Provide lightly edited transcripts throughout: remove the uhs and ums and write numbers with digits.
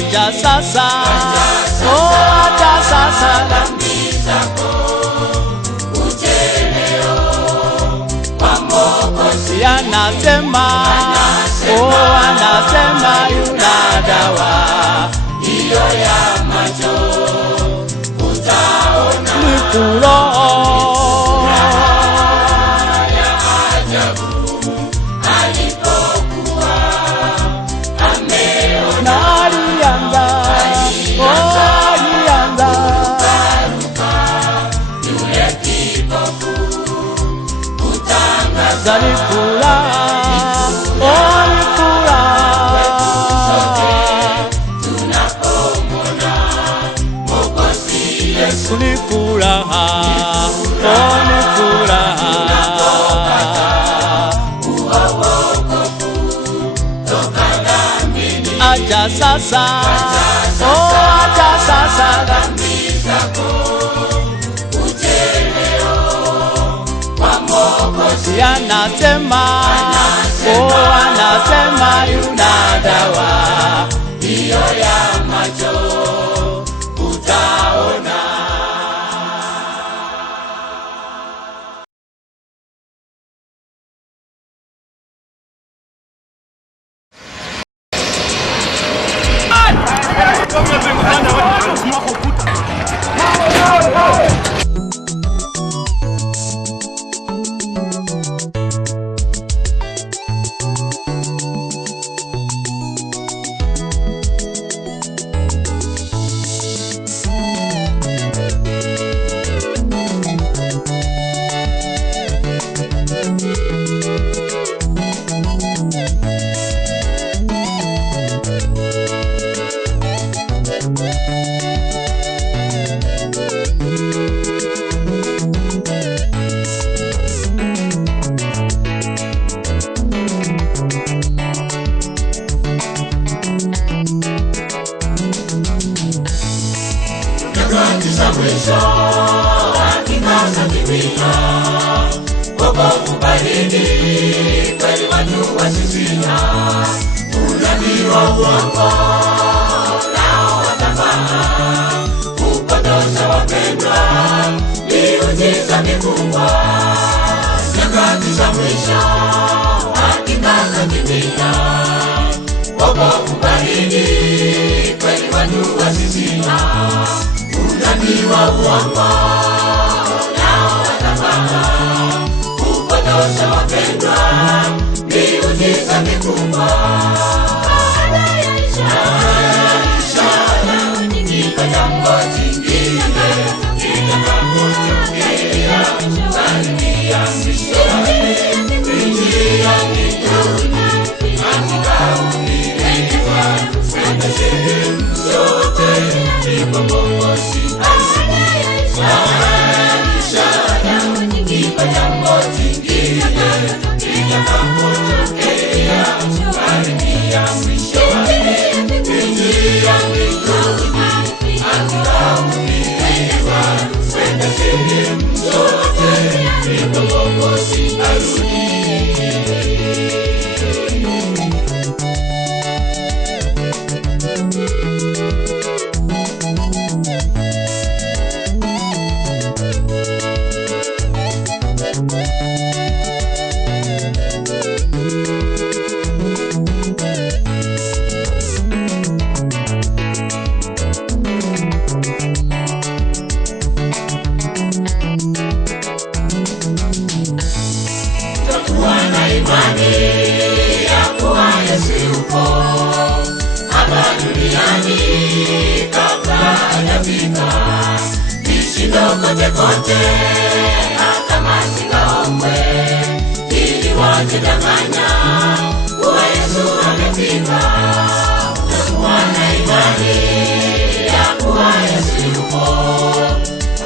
acha sasa, oh acha sasa dhambi zako, uje leo kwa Mwokozi. Anasema, oh anasema yuna dawa hiyo ya macho, utaona ni furaha ya ajabu alipokuwa ameona. na alianza, oh alianza Yule kipofu kutangaza ni furaha, oh ni furaha tunapomwona Mwokozi Yesu. ni furaha, oh ni furaha acha sasa, oh acha sasa Dhambi zako, uje leo kwa Mwokozi. anasema, oh anasema yuna dawa Hiyo ya macho utaona. Nyakati za mwisho hakika zatimia, wokovu baridi, kweli watu wasizia, unabii wa uongo nao watafaa, kupotosha wapendwa, miujiza mikubwa. Nyakati za mwisho hakika zatimia, wokovu baridi, kweli watu wasizia, unabii wa uongo nao watafaa, kupotosha wapendwa, miujiza mikubwa. Iko jambo jingine litakapotokea, karibia mwisho wake, injia mbinguni hakikahubiriwa kwenda sehemu zote, ndipo Mwokozi iko jambo jingine litakapotokea, karibia mwisho wake, injia mbinguni hakikahubiriwa kwenda sehemu zote, ndipo Mwokozi arudi. Kuwa na imani ya kuwa Yesu yupo hapa duniani kabla hajafika. Vishindo kote kote hata masikaombwe, ili wajidanganya kuwa Yesu amefika. Kuwa na imani ya kuwa Yesu yupo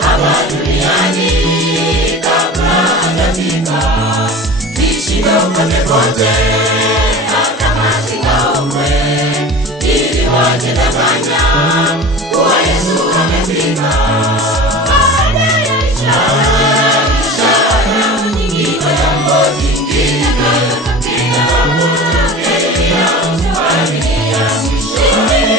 hapa duniani kabla hajafika. Kote kote hata masikaombwe, ili wajidanganya kuwa Yesu amefika. Iko jambo jingine litakapotokea, karibia mwisho wake,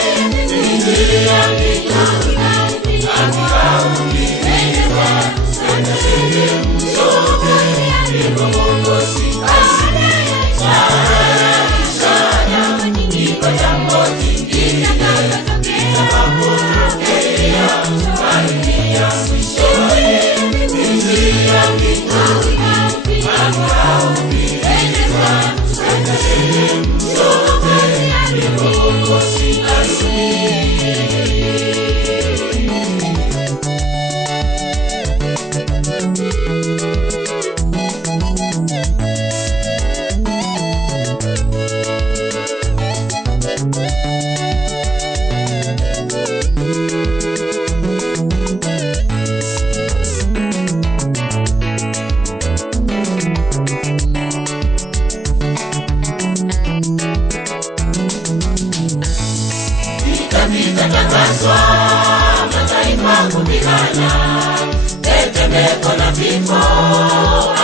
Vitakaswa mataifa kupigana, tetemeko la vifo,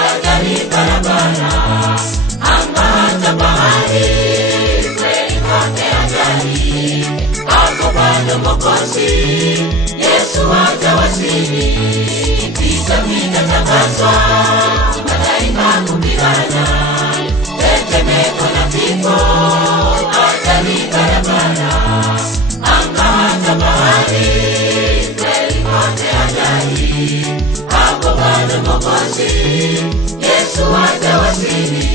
ajali barabara, anga hata bahari, kweli kote ajali. Hapo bado Mwokozi Yesu atawasili. Vita vitakaswa mataifa kupigana, tetemeko la vifo, ajali barabara, anga hata bahari, kweli kote ajali. Hapo bado Mwokozi Yesu atawasili.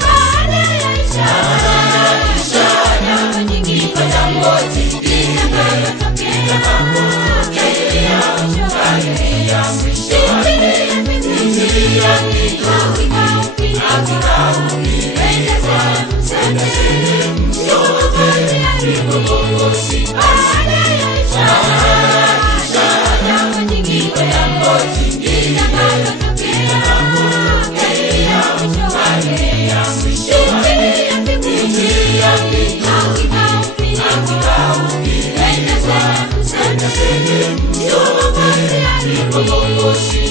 Baada ya ishara nyingi, jambo jingine litatokea. Injili ya mwisho, injili ya mitume, akikahubiri sehemu zote ni Mwokozi. Baada ya ishara nyingi, jambo jingine litatokea. Injili ya mwisho, injili ya mitume, akikahubiri sehemu zote ni Mwokozi.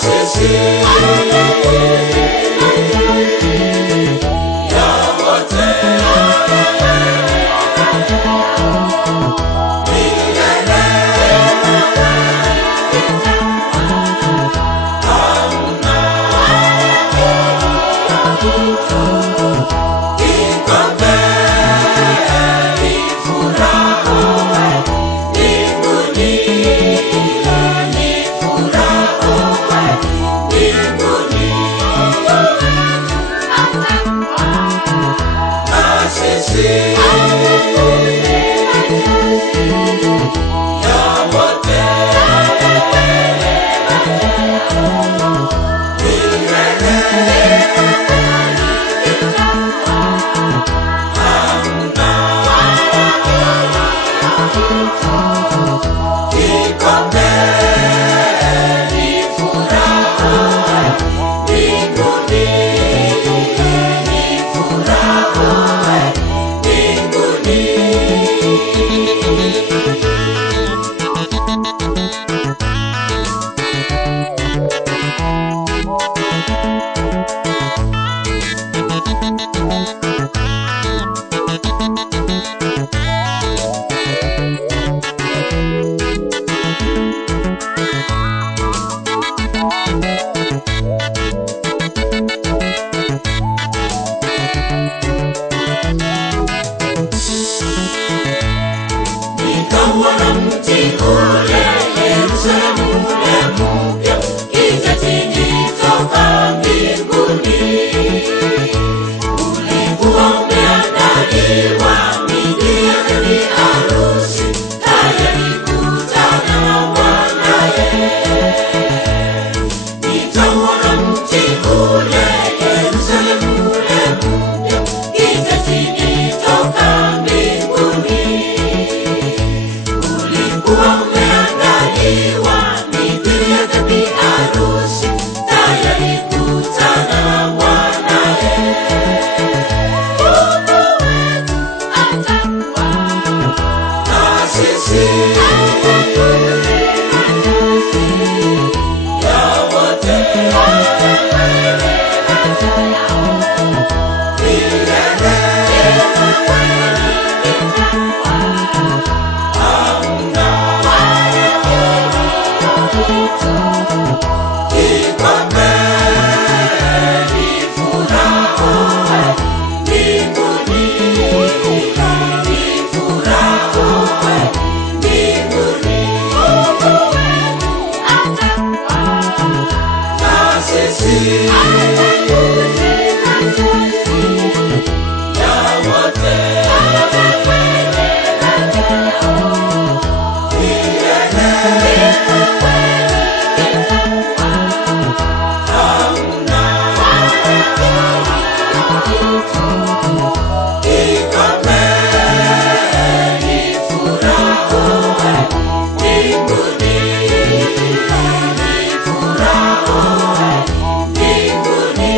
Sisi Mbinguni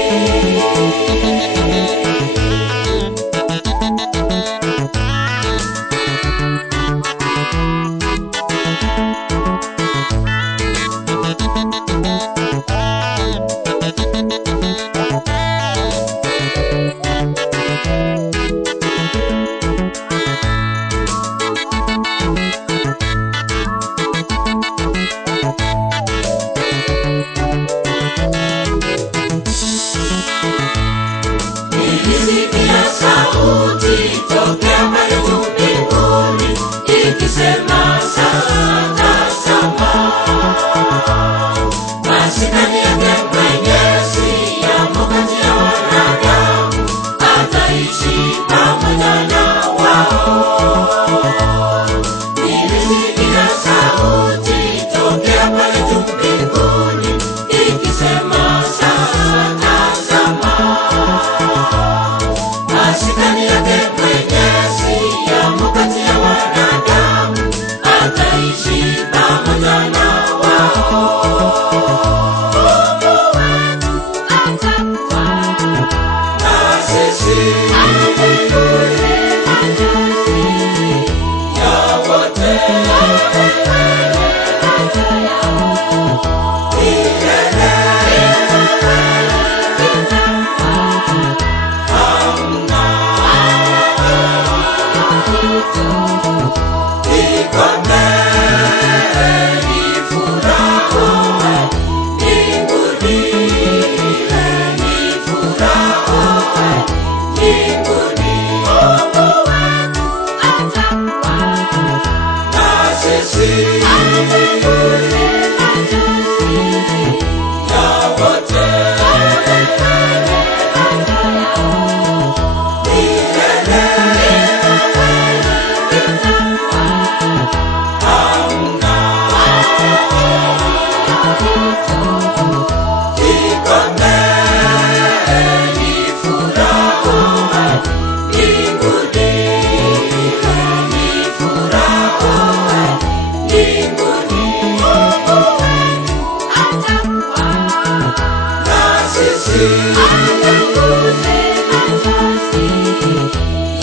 machozi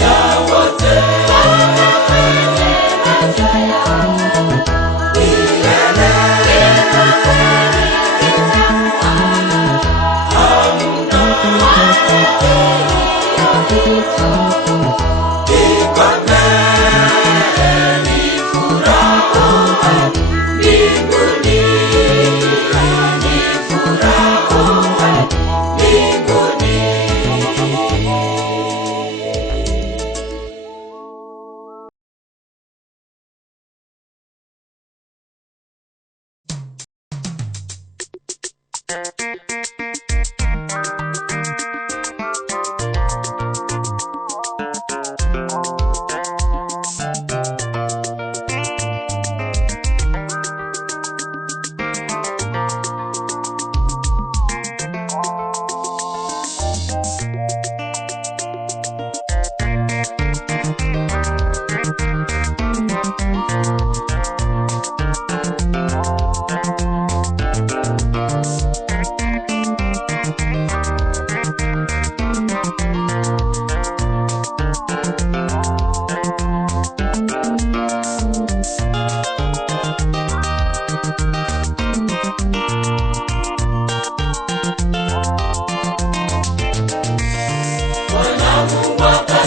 ya wote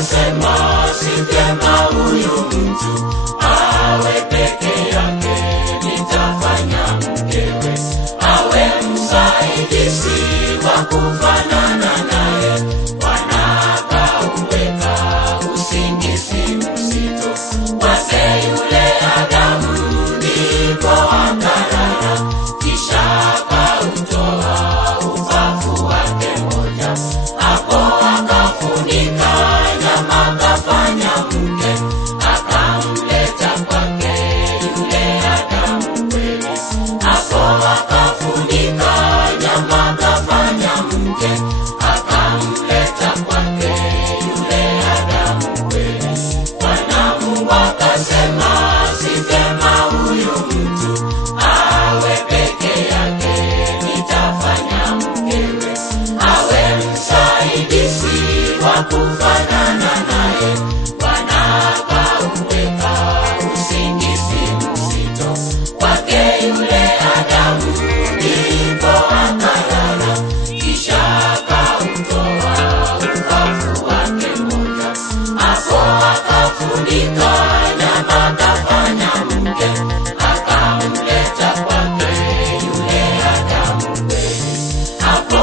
Sema si vyema huyu mtu awe peke yake, nitafanya mkewe awe msaidizi wa kufanana naye. Bwana akauweka usingizi mzito wake yule Adamu, ndipo akalala, kisha akautoa ubavu wake moja, hapo akafunika akafanya mke, akamleta kwake yule Adamu kweli. Hapo akafunika nyama, akafanya mke, akamleta kwake yule Adamu kweli. Bwana Mungu akasema si vyema huyu mtu awe peke yake, nitafanya mkewe awe msaidizi wa kufanana naye. Bwana akauweka usingizi mzito wake yule Adamu, ndipo akalala, kisha akautoa ubavu wake moja, hapo akafunika nyama, akafanya mke, akamleta kwake yule Adamu kweli. Hapo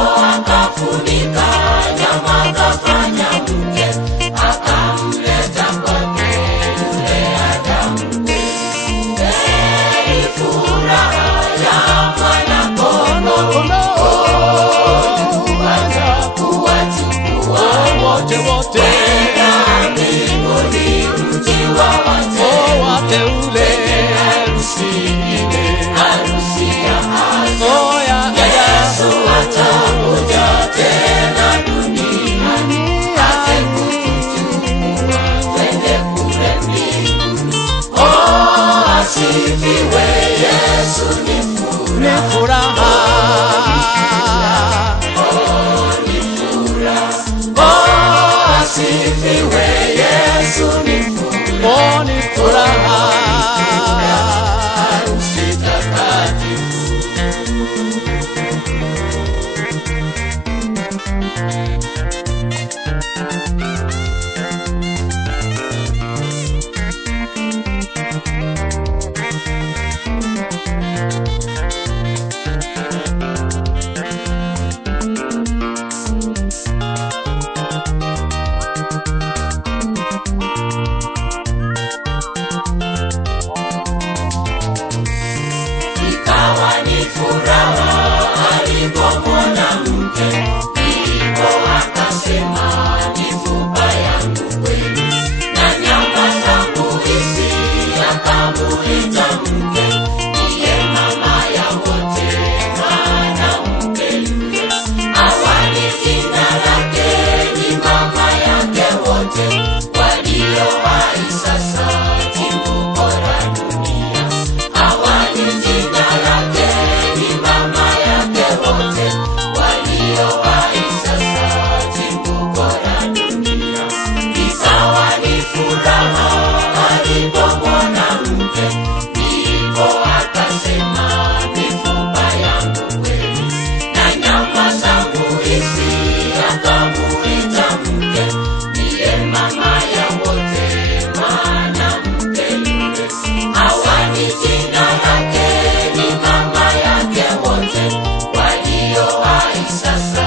sasa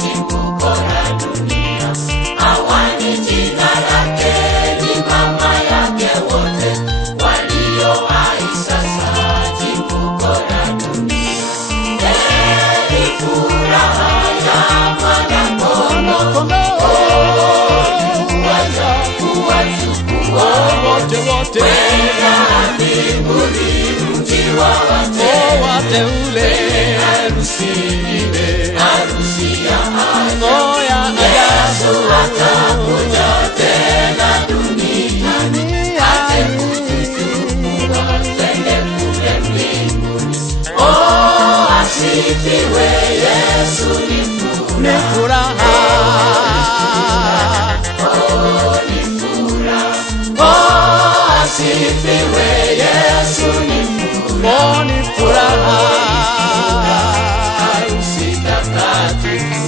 chimbuko la dunia. Hawa ni jina lake, ni mama yake wote walio hai sasa chimbuko la dunia. Heri furaha ya mwana-kondoo, kuwachukua wote kwenda mbinguni, mji wa wateule, harusi ya Yesu atakuja tena duniani, aje kutuchukua twende kule mbinguni. Oh, asifiwe Yesu, ni furaha. Asifiwe Yesu, ni furaha. Harusi takatifu.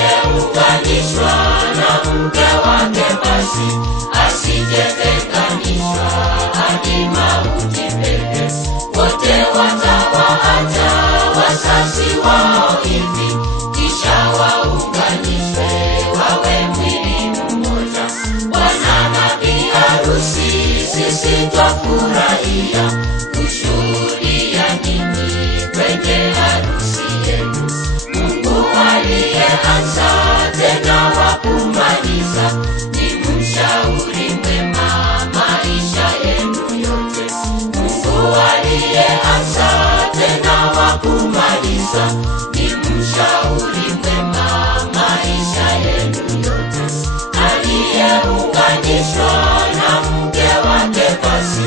Aliyeunganishwa na mke wake basi asijetenganishwa hadi mauti pekee. Wote watawaacha wazazi wao hivi, kisha waunganishwe wawe mwili mmoja. Bwana na bi harusi, sisi twafurahia kushuhudia ninyi kwenye harusi yenu. Mungu aliyeanza tena wa kumaliza, ni mshauri mwema maisha yenu yote. Mungu aliyeanza tena wa kumaliza, ni mshauri mwema maisha yenu yote. Aliyeunganishwa na mke wake basi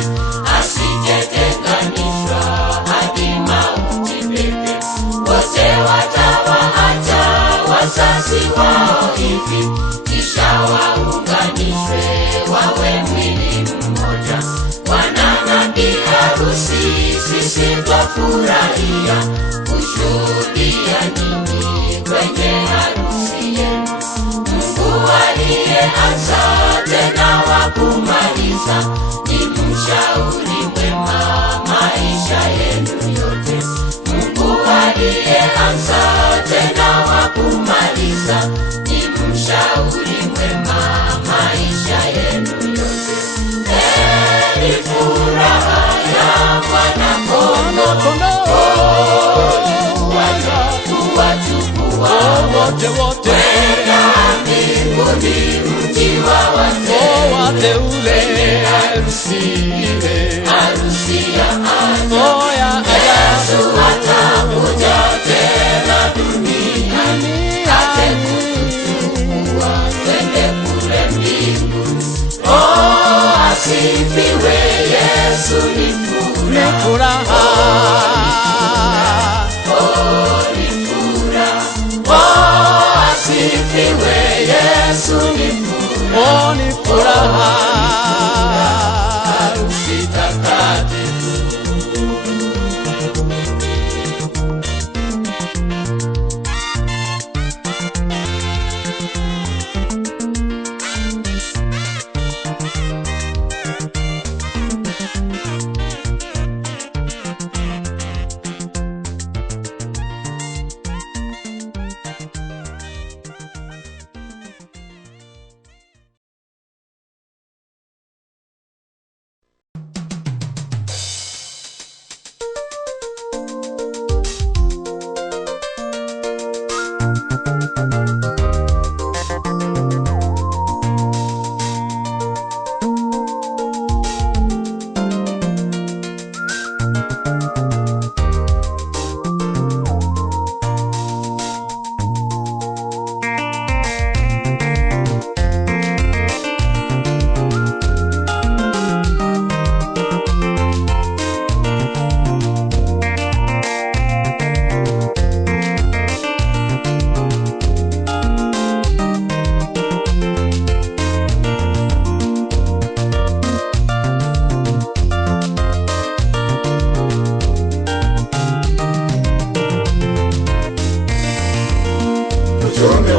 asijetenganishwa hadi mauti pekee. Wote watawaacha wazazi wao hivi, kisha waunganishwe wawe mwili mmoja. Bwana na bi harusi, sisi twafurahia kushuhudia ninyi kwenye harusi yenu. Mungu aliyeanza tena wa kumaliza, ni mshauri mwema maisha yenu yote. Mungu aliyeanza tena wa kumaliza, ni mshauri mwema maisha yenu yote. Heri furaha ya mwana-kondoo, kuwachukua wote kwenda mbinguni, mji wa wateule, harusi ya Yesu atakuja tena duniani, aje kutuchukua twende kule mbinguni. Oh, asifiwe Yesu, ni furaha. Asifiwe Yesu, ni furaha.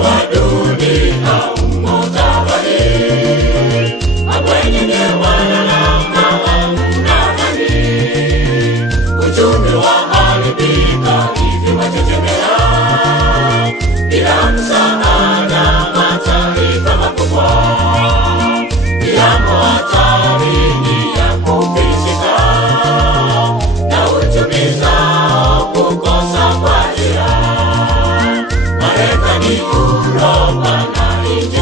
wa dunia umoja wali, mabwenyenye wanalama wanadhani uchumi waharibika hivi wachechemea, bila msaada mataifa makubwa yamo hatarini ya kufilisika na uchumi zao kukosa kwa njia. Marekani, Uropa na nchi